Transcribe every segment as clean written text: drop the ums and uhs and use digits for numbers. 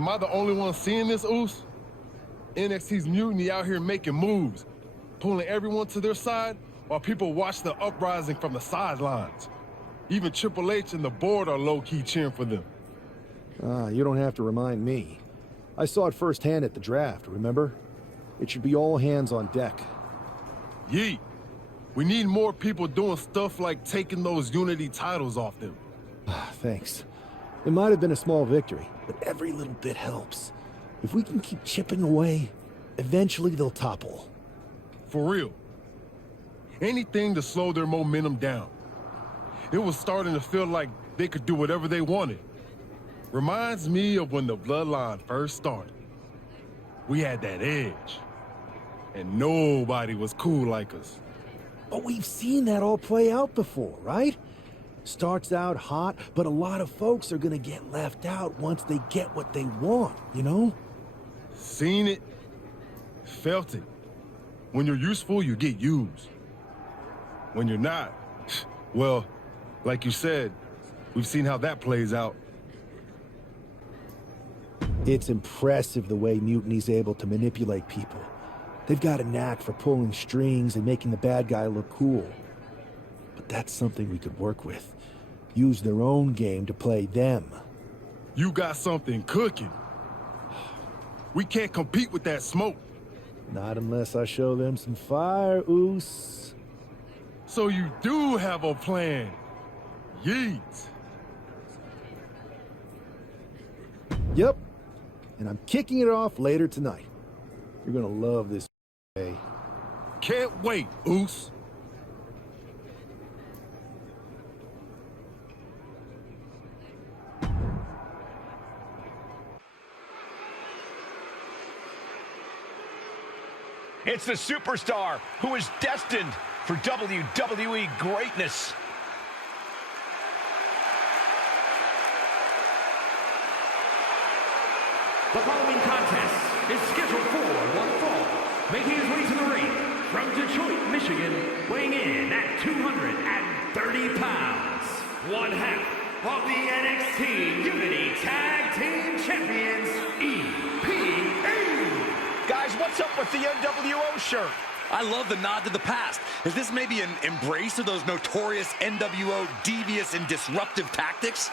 Am I the only one seeing this, Oos? NXT's mutiny out here making moves, pulling everyone to their side while people watch the uprising from the sidelines. Even Triple H and the board are low-key cheering for them. You don't have to remind me. I saw it firsthand at the draft, remember? It should be all hands on deck. Yeet. We need more people doing stuff like taking those Unity titles off them. Thanks. It might have been a small victory, but every little bit helps. If we can keep chipping away, eventually they'll topple. For real. Anything to slow their momentum down. It was starting to feel like they could do whatever they wanted. Reminds me of when the Bloodline first started. We had that edge. And nobody was cool like us. But we've seen that all play out before, right? Starts out hot, but a lot of folks are gonna get left out once they get what they want, you know? Seen it, felt it. When you're useful, you get used. When you're not, well, like you said, we've seen how that plays out. It's impressive the way Mutiny's able to manipulate people. They've got a knack for pulling strings and making the bad guy look cool. But that's something we could work with. Use their own game to play them. You got something cooking. We can't compete with that smoke. Not unless I show them some fire, Oos. So you do have a plan. Yeet. Yep. And I'm kicking it off later tonight. You're gonna love this day. Can't wait, Oos. It's the superstar who is destined for WWE greatness. The following contest is scheduled for one fall. Making his way to the ring from Detroit, Michigan, weighing in at 230 pounds. One half of the NXT Unity Tag Team Champions, EPA. Guys, what's up with the NWO shirt? I love the nod to the past. Is this maybe an embrace of those notorious NWO devious and disruptive tactics?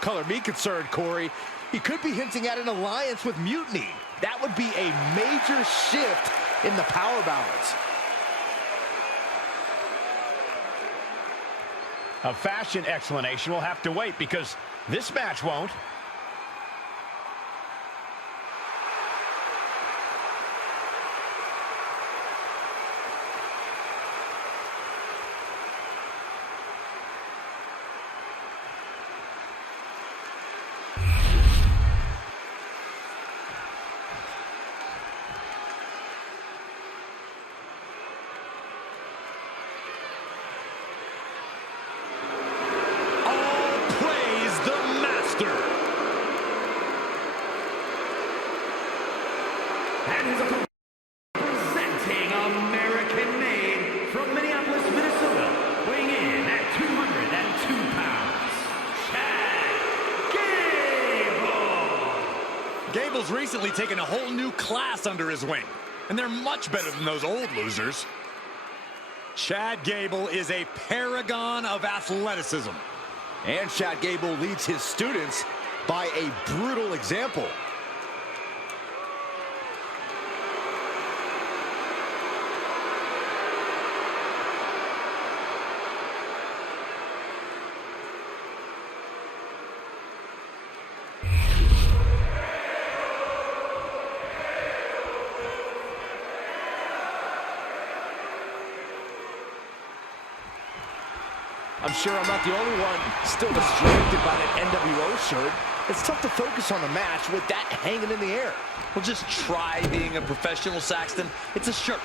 Color me concerned, Corey. He could be hinting at an alliance with Mutiny. That would be a major shift in the power balance. A fashion explanation will have to wait because this match won't. And his opponent, presenting American-made from Minneapolis, Minnesota, weighing in at 202 pounds, Chad Gable. Gable's recently taken a whole new class under his wing, and they're much better than those old losers. Chad Gable is a paragon of athleticism. And Chad Gable leads his students by a brutal example. I'm sure I'm not the only one still distracted by that NWO shirt. It's tough to focus on the match with that hanging in the air. Well, just try being a professional, Saxton. It's a shirt.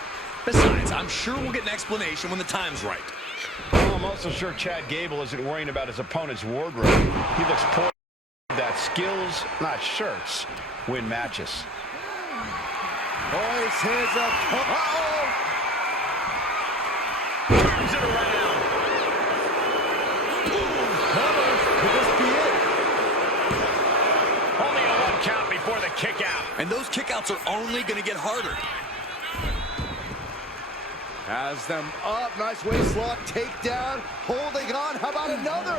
Besides, I'm sure we'll get an explanation when the time's right. Well, I'm also sure Chad Gable isn't worrying about his opponent's wardrobe. He looks poor that skills, not shirts, win matches. Boys, hands up. Uh-oh! Turns it around. Could this be it? Only a 1 count before kick out. And those kickouts are only going to get harder. Has them up. Nice waistlock takedown. Holding on. How about another?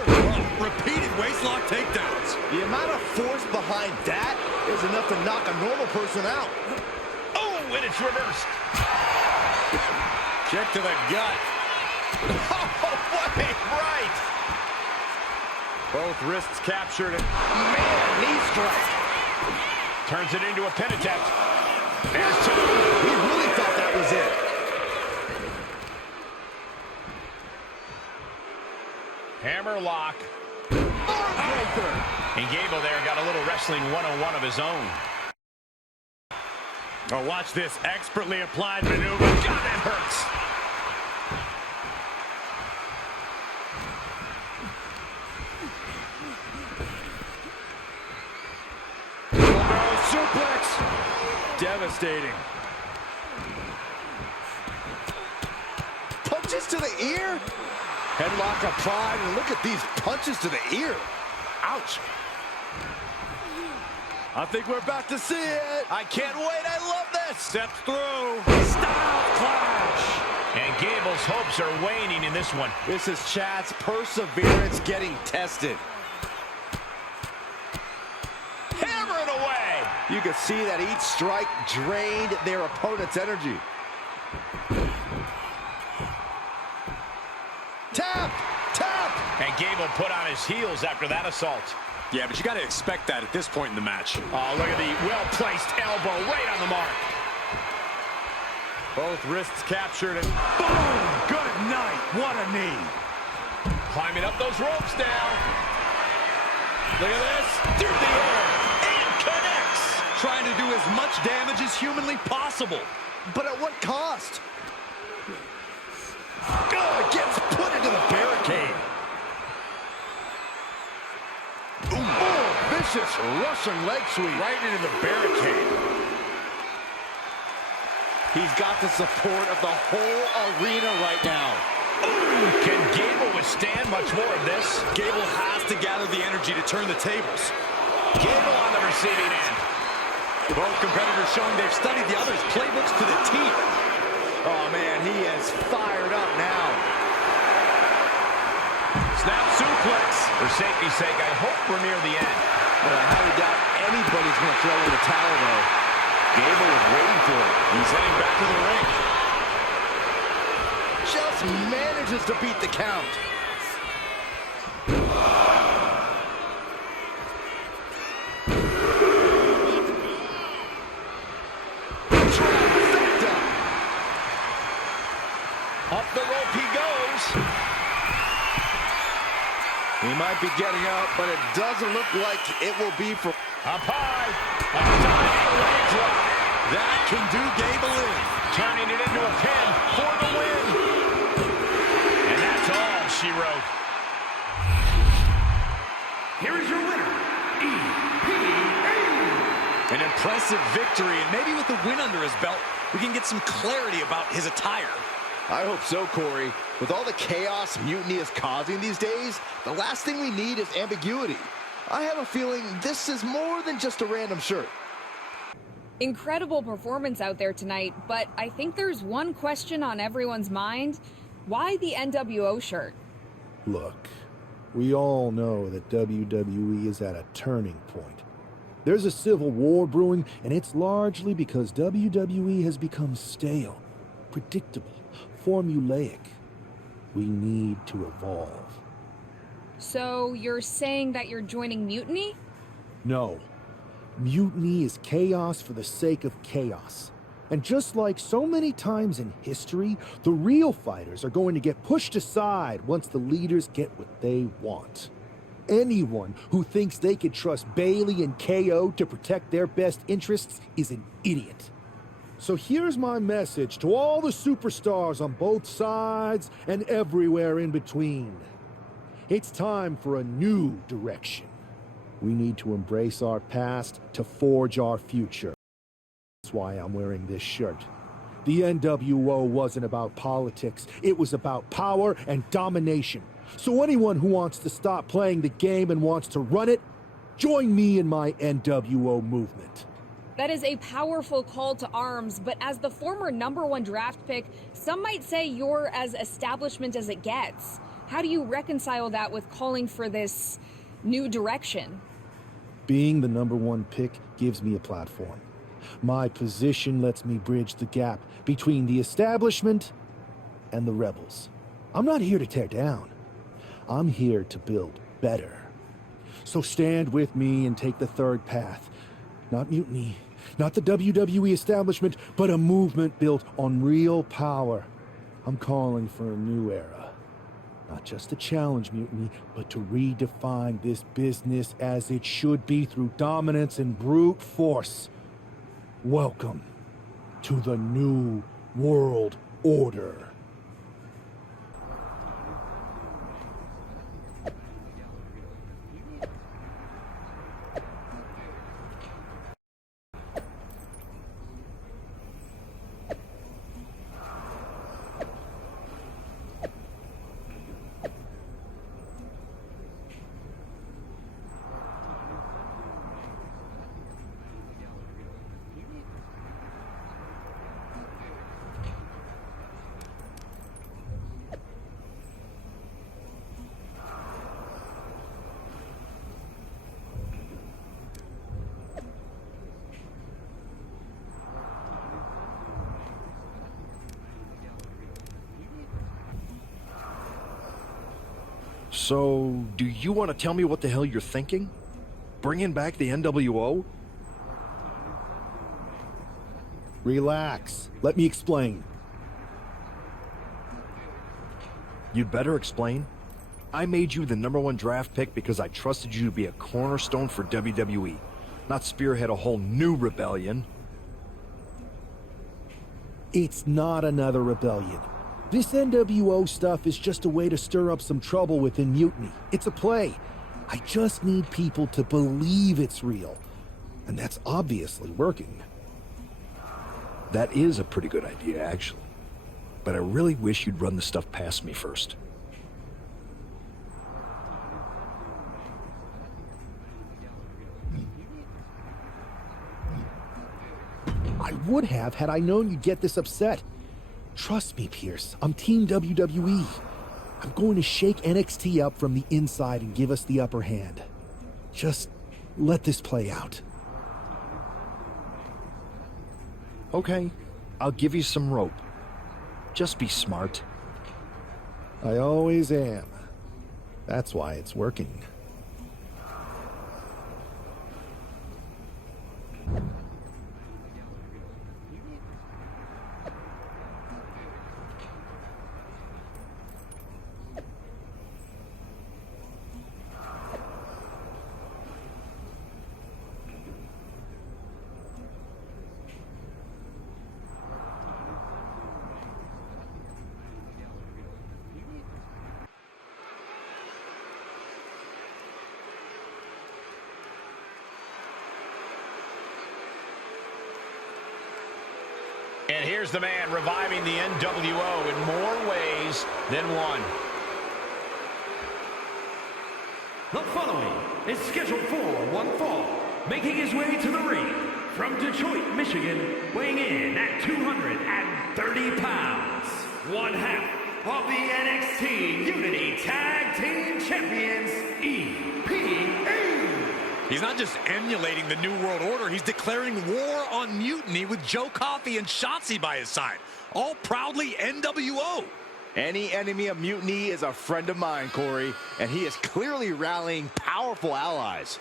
Repeated waistlock takedowns. The amount of force behind that is enough to knock a normal person out. Oh, and it's reversed. Kick to the gut. Oh, what a right. Both wrists captured. And Man, knee strike. Turns it into a pin attempt. There's two. He really thought that was it. Hammer lock. And Gable there got a little wrestling 101 of his own. oh, watch this expertly applied maneuver. God, that hurts. Suplex. Devastating. Punches to the ear. Headlock applied, and look at these punches to the ear. Ouch. I think we're about to see it. I can't wait. I love this. Steps through. Style clash. And Gable's hopes are waning in this one. This is Chad's perseverance getting tested. Hammer it away. You can see that each strike drained their opponent's energy. Tap! Tap! And Gable put on his heels after that assault. Yeah, but you got to expect that at this point in the match. Oh, look at the well-placed elbow right on the mark. Both wrists captured and boom! Good night. What a knee. Climbing up those ropes now. Look at this. Through the air. And connects. Trying to do as much damage as humanly possible. But at what cost? Gets put into the barricade. Ooh, vicious Russian leg sweep. Right into the barricade. He's got the support of the whole arena right now. Ooh, can Gable withstand much more of this? Gable has to gather the energy to turn the tables. Gable on the receiving end. Both competitors showing they've studied the other's playbooks to the T. Oh, man, he is fired up now. Snap suplex. For safety's sake, I hope we're near the end. But I highly doubt anybody's going to throw in the towel, though. Gable is waiting for it. He's heading back to the ring. Just manages to beat the count. Up the rope he goes. He might be getting up, but it doesn't look like it will be for... Up high. A diving leg drop. That can do Gable in. Turning it into a pin for the win. And that's all she wrote. Here is your winner, EPA. An impressive victory, and maybe with the win under his belt, we can get some clarity about his attire. I hope so, Corey. With all the chaos Mutiny is causing these days, the last thing we need is ambiguity. I have a feeling this is more than just a random shirt. Incredible performance out there tonight, but I think there's one question on everyone's mind. Why the NWO shirt? Look, we all know that WWE is at a turning point. There's a civil war brewing, and it's largely because WWE has become stale, predictable, formulaic. We need to evolve. So you're saying that you're joining Mutiny? No. Mutiny is chaos for the sake of chaos. And just like so many times in history, the real fighters are going to get pushed aside once the leaders get what they want. Anyone who thinks they can trust Bailey and KO to protect their best interests is an idiot. So here's my message to all the superstars on both sides and everywhere in between. It's time for a new direction. We need to embrace our past to forge our future. That's why I'm wearing this shirt. The NWO wasn't about politics. It was about power and domination. So anyone who wants to stop playing the game and wants to run it, join me in my NWO movement. That is a powerful call to arms, but as the former #1 draft pick, some might say you're as establishment as it gets. How do you reconcile that with calling for this new direction? Being the #1 pick gives me a platform. My position lets me bridge the gap between the establishment and the rebels. I'm not here to tear down. I'm here to build better. So stand with me and take the third path. Not mutiny, not the WWE establishment, but a movement built on real power. I'm calling for a new era. Not just to challenge mutiny, but to redefine this business as it should be through dominance and brute force. Welcome to the New World Order. So, do you want to tell me what the hell you're thinking? Bringing back the NWO? Relax. Let me explain. You'd better explain. I made you the #1 draft pick because I trusted you to be a cornerstone for WWE, not spearhead a whole new rebellion. It's not another rebellion. This NWO stuff is just a way to stir up some trouble within Mutiny. It's a play. I just need people to believe it's real. And that's obviously working. That is a pretty good idea, actually. But I really wish you'd run the stuff past me first. I would have had I known you'd get this upset. Trust me, Pierce. I'm Team WWE. I'm going to shake NXT up from the inside and give us the upper hand. Just let this play out. Okay, I'll give you some rope. Just be smart. I always am. That's why it's working. And here's the man reviving the NWO in more ways than one. The following is scheduled for one fall, making his way to the ring from Detroit, Michigan, weighing in at 230 pounds, one half of the NXT Unity Tag Team Champions, EPA. He's not just emulating the New World Order, he's declaring war on Mutiny with Joe Coffey and Shotzi by his side. All proudly NWO. Any enemy of Mutiny is a friend of mine, Corey, and he is clearly rallying powerful allies.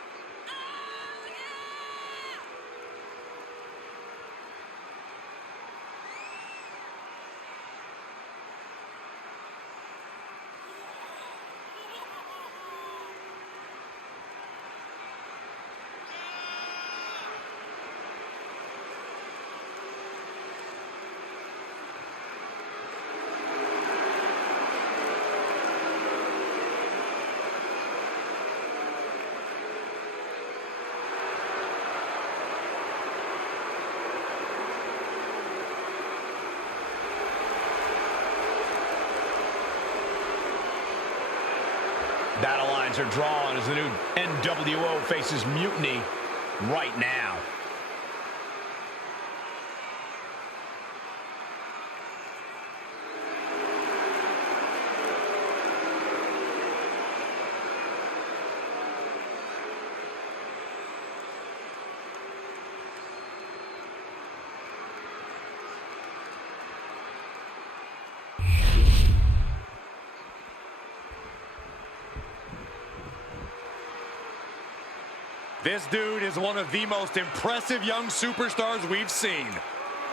Battle lines are drawn as the new NWO faces Mutiny right now. This dude is one of the most impressive young superstars we've seen.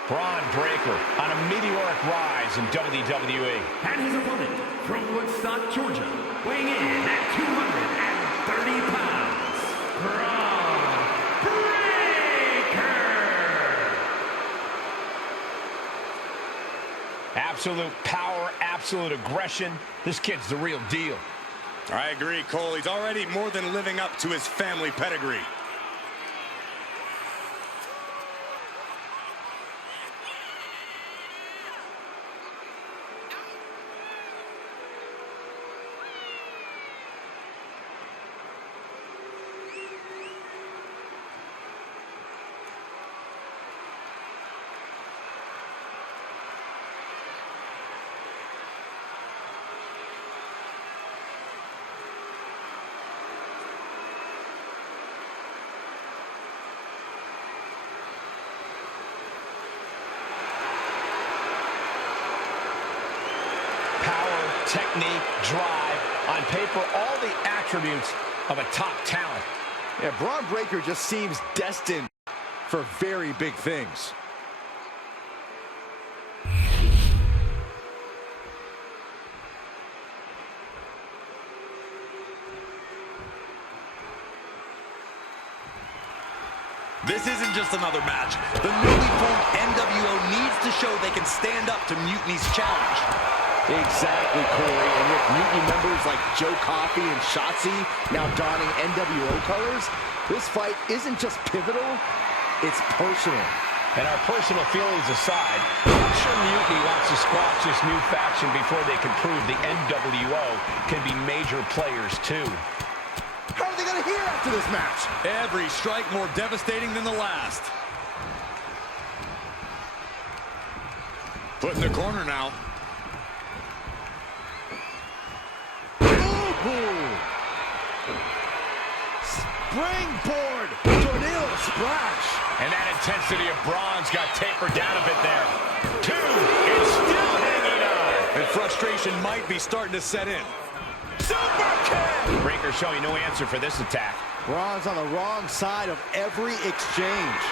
Braun Breaker on a meteoric rise in WWE. And his opponent from Woodstock, Georgia, weighing in at 230 pounds, Braun Breaker! Absolute power, absolute aggression. This kid's the real deal. I agree, Cole. He's already more than living up to his family pedigree. Technique, drive, on paper, all the attributes of a top talent. Yeah, Braun Breaker just seems destined for very big things. This isn't just another match. The newly formed NWO needs to show they can stand up to Mutiny's challenge. Exactly, Corey. And with Mutiny members like Joe Coffey and Shotzi now donning NWO colors, this fight isn't just pivotal, it's personal. And our personal feelings aside, I'm sure Mutiny wants to squash this new faction before they can prove the NWO can be major players too. How are they going to hear after this match? Every strike more devastating than the last. Put in the corner now. Springboard tornado splash. And that intensity of Braun's got tapered down a bit there. 2, it's still hanging on. And frustration might be starting to set in. Super kick! Breaker showing no answer for this attack. Braun's on the wrong side of every exchange.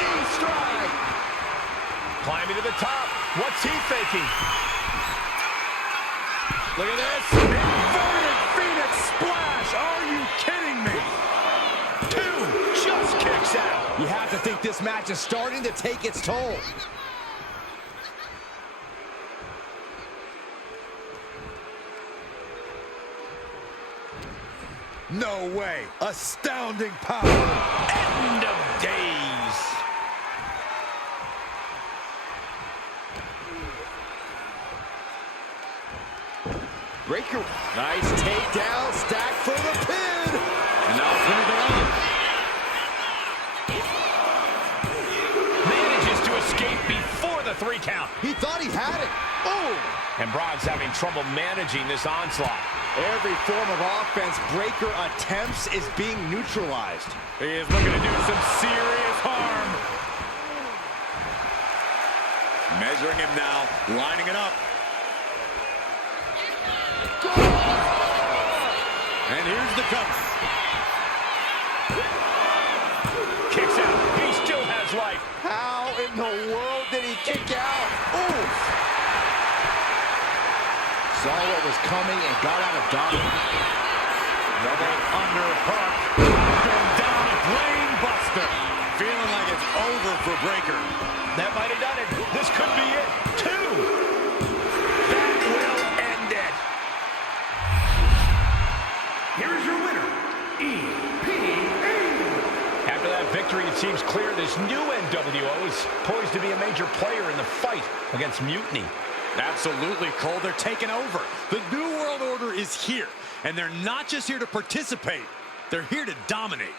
Knee strike. Climbing to the top. What's he thinking? Look at this. Inverted Phoenix splash. Are you kidding me? 2, just kicks out. You have to think this match is starting to take its toll. No way. Astounding power. End of days. Breaker, nice takedown, stack for the pin. And now further on. Manages to escape before the 3 count. He thought he had it. Oh! And Braun's having trouble managing this onslaught. Every form of offense Breaker attempts is being neutralized. He is looking to do some serious harm. Measuring him now, lining it up. And here's the cover. Kicks out. He still has life. How in the world did he kick out? Oof! Saw what was coming and got out of dodge. Double underhook. Going down a brain buster. Feeling like it's over for Breaker. That might have done it. This could be it. 2. That will end it. Here's your winner, EPA. After that victory, it seems clear this new NWO is poised to be a major player in the fight against Mutiny. Absolutely, Cole. They're taking over. The New World Order is here. And they're not just here to participate. They're here to dominate.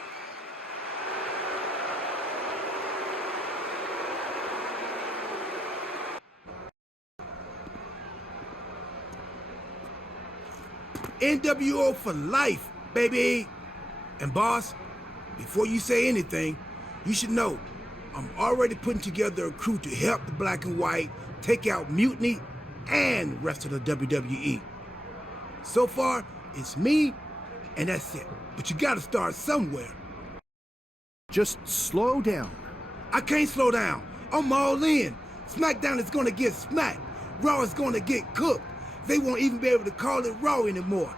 NWO for life, baby. And boss, before you say anything, you should know I'm already putting together a crew to help the Black and White take out Mutiny and the rest of the WWE. So far, it's me, and that's it. But you gotta start somewhere. Just slow down. I can't slow down. I'm all in. SmackDown is gonna get smacked. Raw is gonna get cooked. They won't even be able to call it Raw anymore.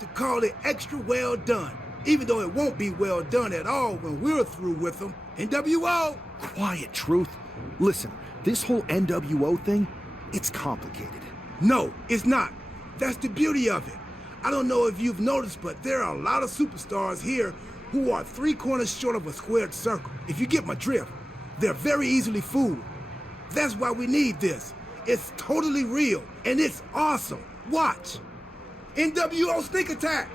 To call it extra well done. Even though it won't be well done at all when we're through with them. NWO! Quiet, Truth. Listen, this whole NWO thing, it's complicated. No, it's not. That's the beauty of it. I don't know if you've noticed, but there are a lot of superstars here who are 3 corners short of a squared circle. If you get my drift, they're very easily fooled. That's why we need this. It's totally real, and it's awesome. Watch. NWO Sneak Attack!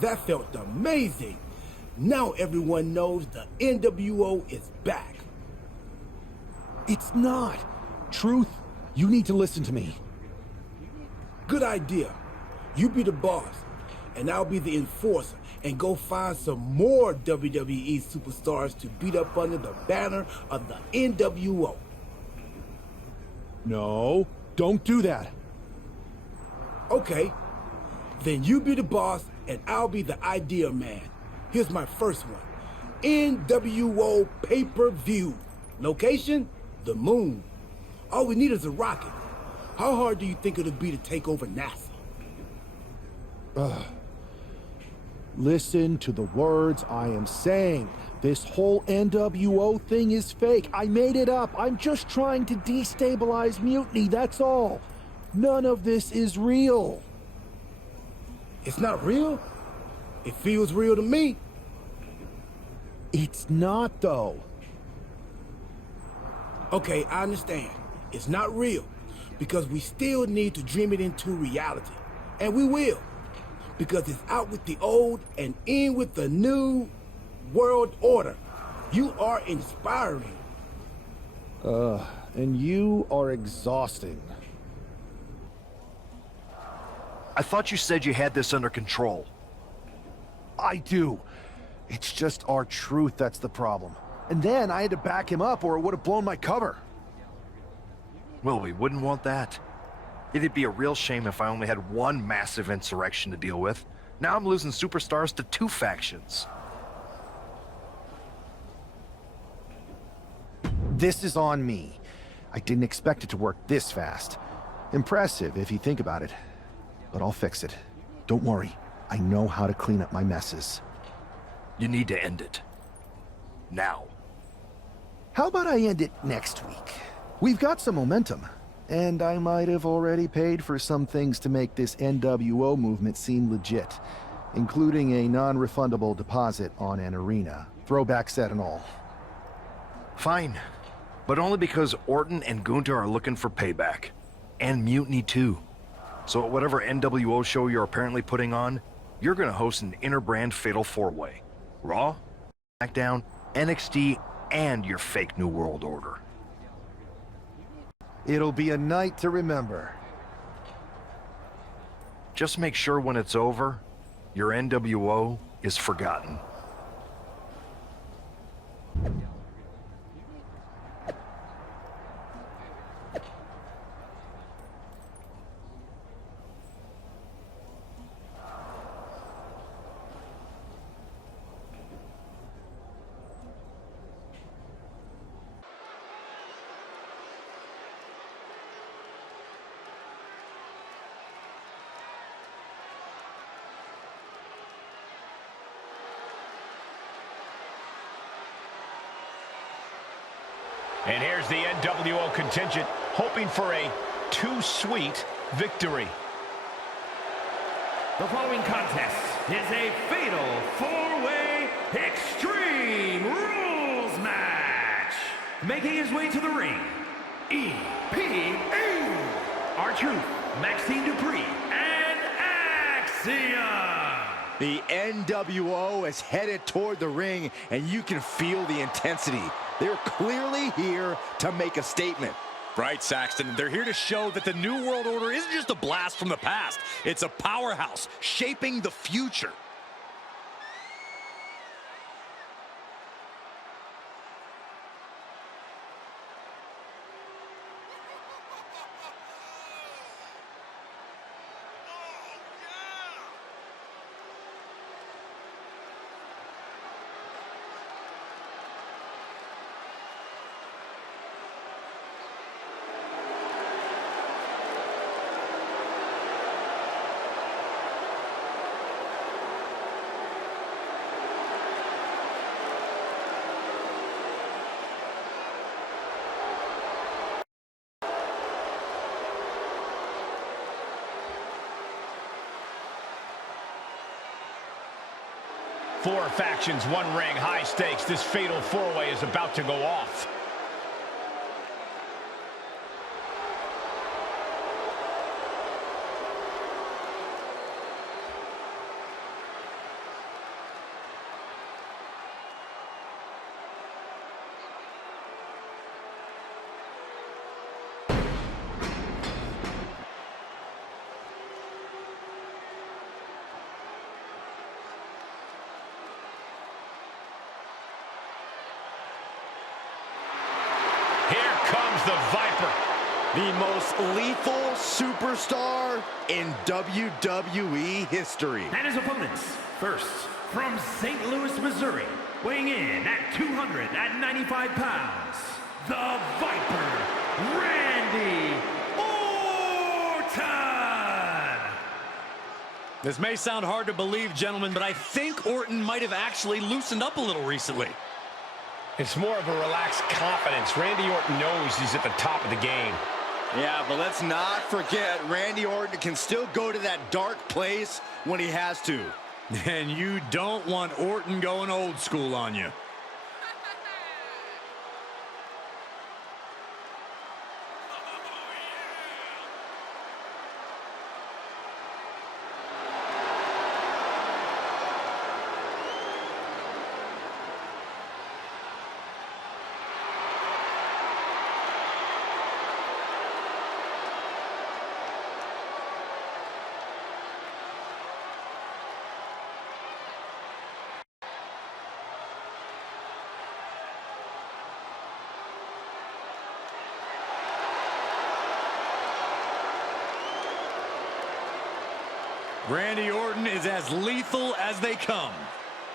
That felt amazing. Now everyone knows the NWO is back. It's not. Truth, you need to listen to me. Good idea. You be the boss, and I'll be the enforcer, and go find some more WWE superstars to beat up under the banner of the NWO. No, don't do that. Okay, then you be the boss, and I'll be the idea man. Here's my first one. NWO pay-per-view. Location? The moon. All we need is a rocket. How hard do you think it'll be to take over NASA? Listen to the words I am saying. This whole NWO thing is fake. I made it up. I'm just trying to destabilize Mutiny, that's all. None of this is real. It's not real? It feels real to me. It's not, though. Okay, I understand. It's not real, because we still need to dream it into reality. And we will, because it's out with the old and in with the new world order. You are inspiring. And you are exhausting. I thought you said you had this under control. I do. It's just our truth that's the problem. And then I had to back him up or it would have blown my cover. Well, we wouldn't want that. It'd be a real shame if I only had one massive insurrection to deal with. Now I'm losing superstars to 2 factions. This is on me. I didn't expect it to work this fast. Impressive if you think about it. But I'll fix it. Don't worry. I know how to clean up my messes. You need to end it. Now. How about I end it next week? We've got some momentum. And I might have already paid for some things to make this NWO movement seem legit, including a non-refundable deposit on an arena, throwback set and all. Fine. But only because Orton and Gunther are looking for payback. And Mutiny too. So at whatever NWO show you're apparently putting on, you're gonna host an inter-brand fatal 4-way. Raw, SmackDown, NXT, and your fake New World Order. It'll be a night to remember. Just make sure when it's over, your NWO is forgotten. And here's the NWO contingent, hoping for a too-sweet victory. The following contest is a fatal 4-way Extreme Rules match. Making his way to the ring, EPA, R-Truth, Maxine Dupree, and Axiom. The NWO is headed toward the ring, and you can feel the intensity. They're clearly here to make a statement. Right, Saxton. They're here to show that the New World Order isn't just a blast from the past. It's a powerhouse shaping the future. Four factions, one ring, high stakes. This fatal 4-way is about to go off. Here comes the Viper. The most lethal superstar in WWE history. And his opponents, first, from St. Louis, Missouri, weighing in at 295 pounds, the Viper, Randy Orton! This may sound hard to believe, gentlemen, but I think Orton might have actually loosened up a little recently. It's more of a relaxed confidence. Randy Orton knows he's at the top of the game. Yeah, but let's not forget, Randy Orton can still go to that dark place when he has to. And you don't want Orton going old school on you. Randy Orton is as lethal as they come.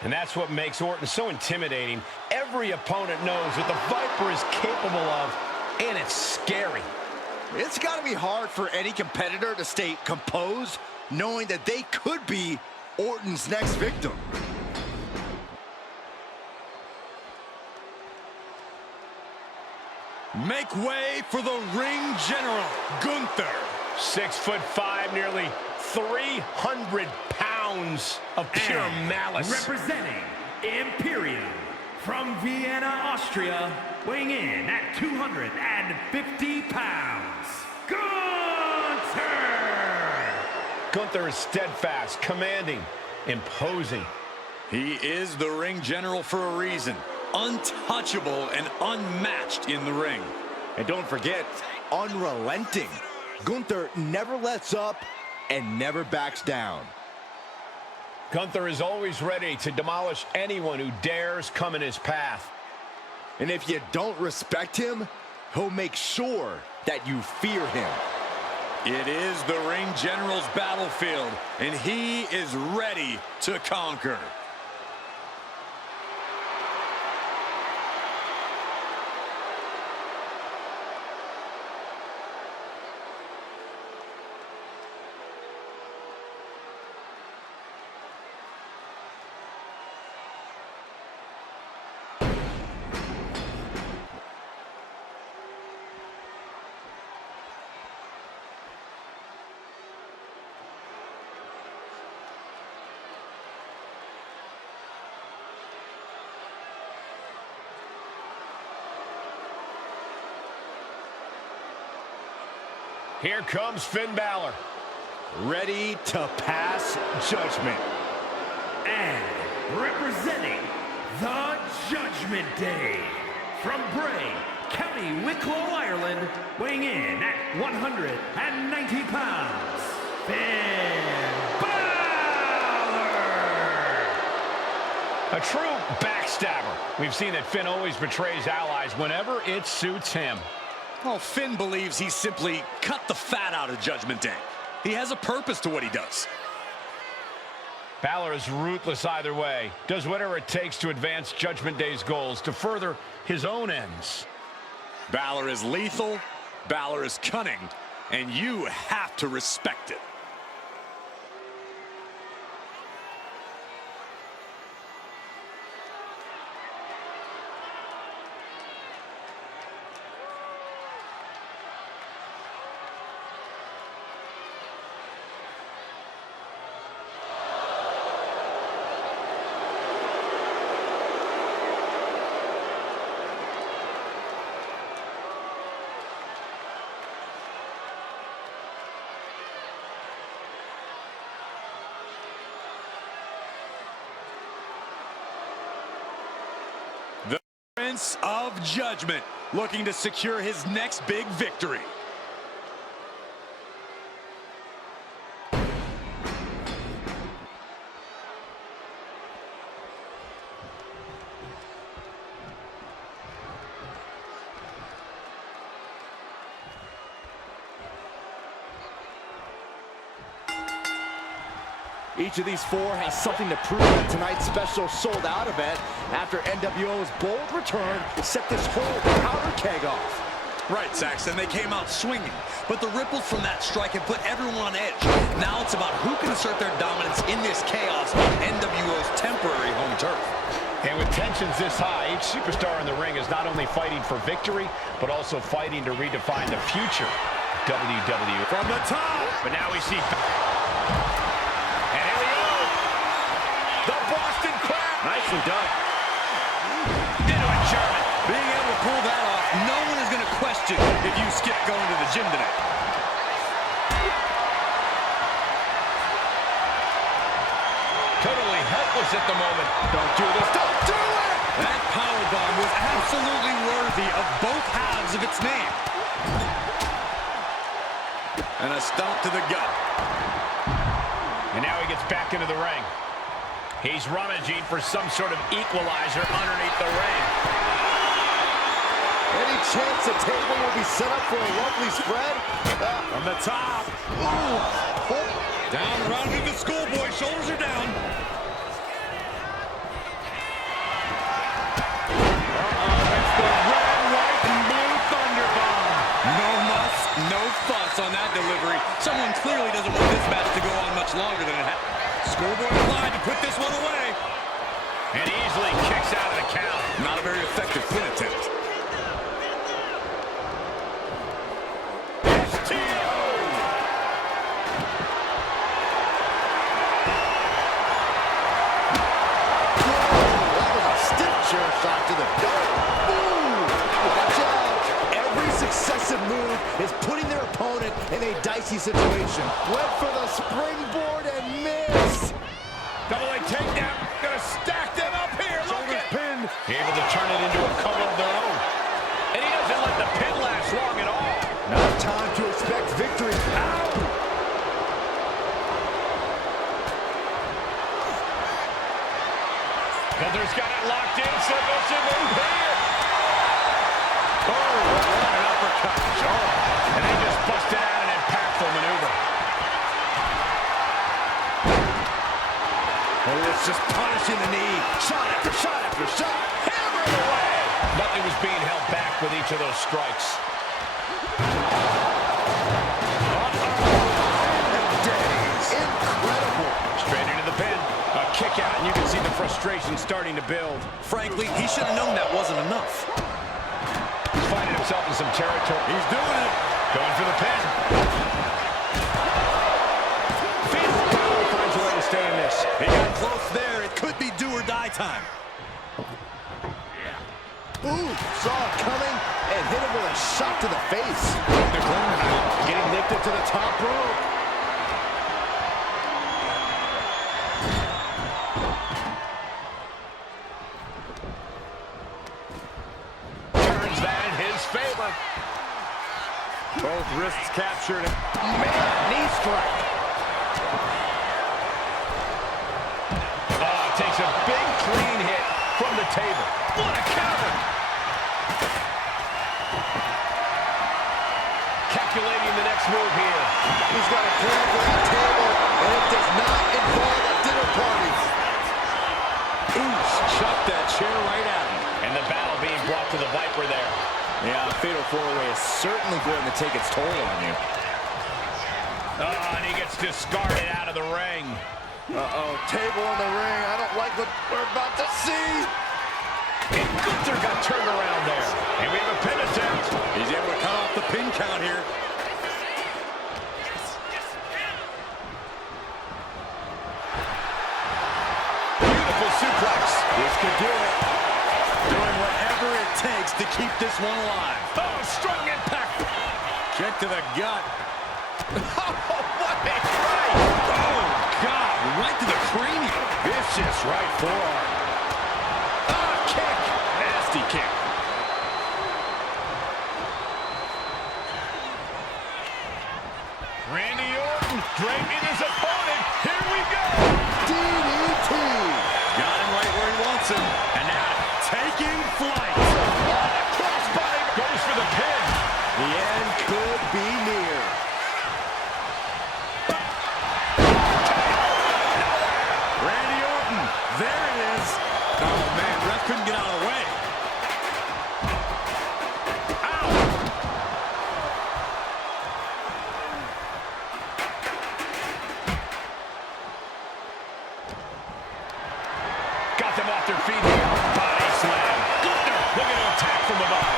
And that's what makes Orton so intimidating. Every opponent knows what the Viper is capable of, and it's scary. It's got to be hard for any competitor to stay composed, knowing that they could be Orton's next victim. Make way for the ring general, Gunther. 6'5", nearly 300 pounds of pure And malice. representing Imperium from Vienna, Austria, weighing in at 250 pounds, Gunther! Gunther is steadfast, commanding, imposing. He is the ring general for a reason. Untouchable and unmatched in the ring. And don't forget, unrelenting. Gunther never lets up and never backs down. Gunther is always ready to demolish anyone who dares come in his path. And if you don't respect him, he'll make sure that you fear him. It is the ring general's battlefield, and he is ready to conquer. Here comes Finn Balor. Ready to pass judgment. And representing the Judgment Day from Bray, County Wicklow, Ireland, weighing in at 190 pounds, Finn Balor! A true backstabber. We've seen that Finn always betrays allies whenever it suits him. Well, Finn believes he simply cut the fat out of Judgment Day. He has a purpose to what he does. Balor is ruthless either way. Does whatever it takes to advance Judgment Day's goals, to further his own ends. Balor is lethal, Balor is cunning, and you have to respect it. Prince of Judgment, looking to secure his next big victory. Each of these four has something to prove at tonight's special sold-out event after NWO's bold return set this whole powder keg off. Right, Saxton, they came out swinging, but the ripples from that strike have put everyone on edge. Now it's about who can assert their dominance in this chaos on NWO's temporary home turf. And with tensions this high, each superstar in the ring is not only fighting for victory, but also fighting to redefine the future of WWE. From the top! But now we see... And here we go! The Boston Crab! Nicely done. Into a German. Being able to pull that off, no one is going to question if you skip going to the gym today. Totally helpless at the moment. Don't do this. Don't do it! That powerbomb was absolutely worthy of both halves of its name. And a stomp to the gut. And now he gets back into the ring. He's rummaging for some sort of equalizer underneath the ring. Any chance the table will be set up for a lovely spread? From the top. Ooh. Down, around to the schoolboy. Shoulders are down. It's the red, white, and blue Thunderbomb. No muss, no fuss on that delivery. Someone clearly doesn't want this match to go on much longer than it has. Schoolboy applied to put this one away. And easily kicks out of the count. Not a very effective pin attempt. Shot to the dome. Ooh, watch out. Every successive move is putting their opponent in a dicey situation. Went for the springboard and missed. Double leg takedown. Gonna stack them up here. Look at Pin. able to turn it into a cover of their own. And he doesn't let the pin last long at all. Not time to expect victory. Ow! Gunther's got it locked in. Submission move here. Oh, what an uppercut. Oh, and they just busted out an impactful maneuver. Oh, it's just punishing the knee. Shot after shot after shot. Hammered away. Nothing was being held back with each of those strikes. Incredible. Straight into the pin. A kick out, and you can see the frustration starting to build. Frankly, he should have known that wasn't enough. He's finding himself in some territory. He's doing it. Going for the pin. Finds a way to stay in this. He got close there. It could be do or die time. Ooh, saw it coming and hit him with a shot to the face. The corner now. Getting lifted to the top rope. Turns that in his favor. Both wrists captured. Man, knee strike. Takes a big clean hit from the table. What a counter! Calculating the next move here. He's got a plan for that table, and it does not involve a dinner party. Ooh, chucked that chair right at him. And the battle being brought to the Viper there. Yeah, a fatal four-way is certainly going to take its toll on you. And he gets discarded out of the ring. Uh-oh, table in the ring. I don't like what we're about to see. And Gunther got turned around there. And we have a pin attempt. He's able to cut off the pin count here. Beautiful suplex. This could do it. Doing whatever it takes to keep this one alive. Oh, strong impact. Kick to the gut. Oh, what a strike. Oh, God, right to the cranium. Vicious right forearm. Kick. Nasty kick. Randy Orton draping his opponent. Here we go. DDT. Got him right where he wants him. And now taking flight. Crossbody goes for the pin. The end could be near. Randy Orton. There it is. Oh, man, ref couldn't get out of the way. Got them off their feet here. Body slam. Gunther looking to attack from above.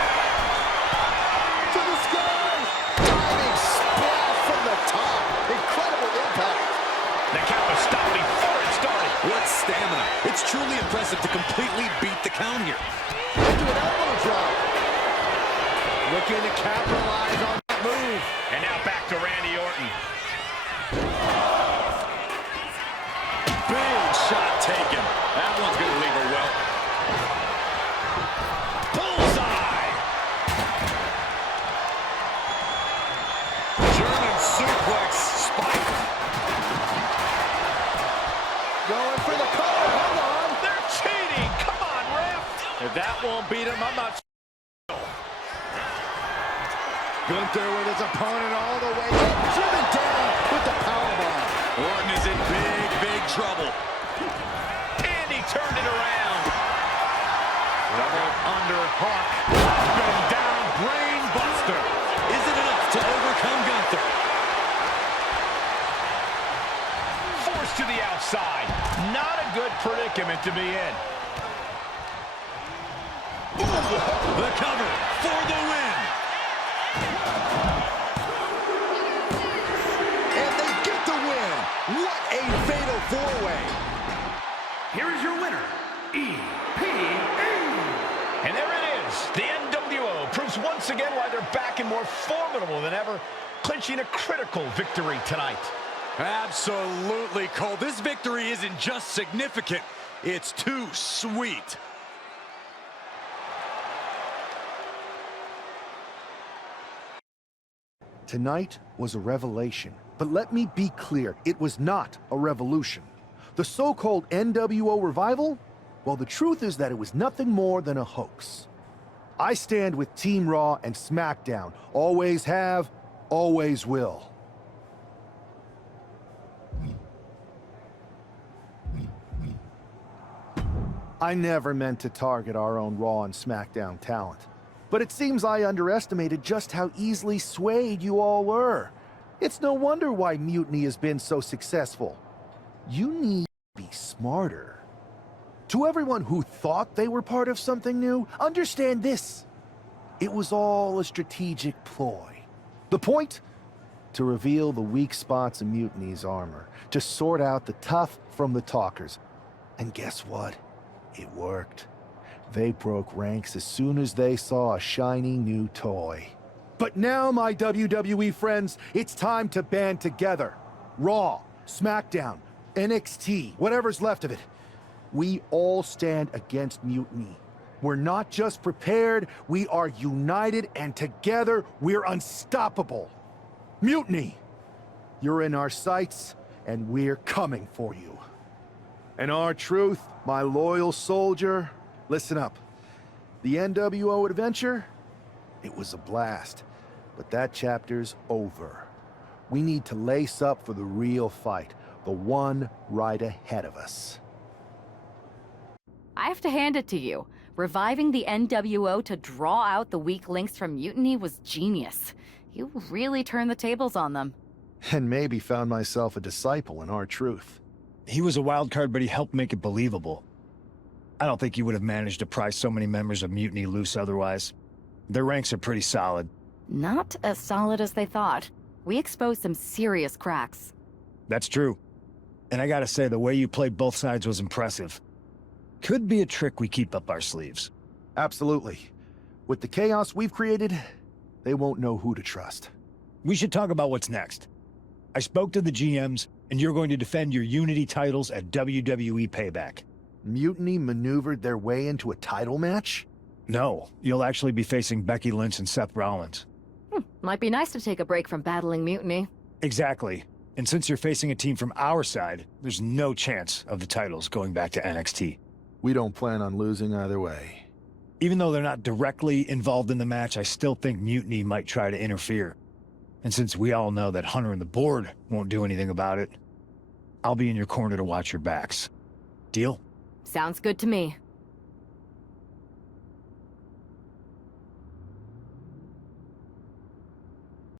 To the sky. Diving splash from the top. Incredible impact. The count was stopped before it started. What stamina. It's truly impressive to completely beat the count here. Into an elbow drop. Looking to capitalize on that move. And now back to Randy Orton. Big shot taken. That one's going to leave her well. Bullseye. German suplex spike. Going for the cover. Hold on. They're cheating. Come on, ref. If that won't beat him, I'm not. Gunther with his opponent all the way up. Driven down with the powerbomb. Orton is in big, big trouble. And he turned it around. Double underhook. Up and down, brain buster. Is it enough to overcome Gunther? Forced to the outside. Not a good predicament to be in. The cover for the win. And they get the win. What a fatal four-way. Here is your winner, EPA. And there it is. The NWO proves once again why they're back and more formidable than ever, clinching a critical victory tonight. Absolutely, Cole. This victory isn't just significant, it's too sweet. Tonight was a revelation, but let me be clear, it was not a revolution. The so-called NWO revival? Well, the truth is that it was nothing more than a hoax. I stand with Team Raw and SmackDown. Always have, always will. I never meant to target our own Raw and SmackDown talent. But it seems I underestimated just how easily swayed you all were. It's no wonder why Mutiny has been so successful. You need to be smarter. To everyone who thought they were part of something new, understand this. It was all a strategic ploy. The point? To reveal the weak spots in Mutiny's armor, to sort out the tough from the talkers. And guess what? It worked. They broke ranks as soon as they saw a shiny new toy. But now, my WWE friends, it's time to band together. Raw, SmackDown, NXT, whatever's left of it. We all stand against Mutiny. We're not just prepared, we are united, and together we're unstoppable. Mutiny! You're in our sights, and we're coming for you. And R-Truth, my loyal soldier, listen up. The NWO adventure? It was a blast, but that chapter's over. We need to lace up for the real fight, the one right ahead of us. I have to hand it to you. Reviving the NWO to draw out the weak links from Mutiny was genius. You really turned the tables on them. And maybe found myself a disciple in R-Truth. He was a wild card, but he helped make it believable. I don't think you would have managed to pry so many members of Mutiny loose otherwise. Their ranks are pretty solid. Not as solid as they thought. We exposed some serious cracks. That's true. And I gotta say, the way you played both sides was impressive. Could be a trick we keep up our sleeves. Absolutely. With the chaos we've created, they won't know who to trust. We should talk about what's next. I spoke to the GMs, and you're going to defend your Unity titles at WWE Payback. Mutiny maneuvered their way into a title match? No, you'll actually be facing Becky Lynch and Seth Rollins. Might be nice to take a break from battling Mutiny. Exactly. And since you're facing a team from our side, there's no chance of the titles going back to NXT. We don't plan on losing either way. Even though they're not directly involved in the match, I still think Mutiny might try to interfere. And since we all know that Hunter and the board won't do anything about it, I'll be in your corner to watch your backs. Deal? Sounds good to me.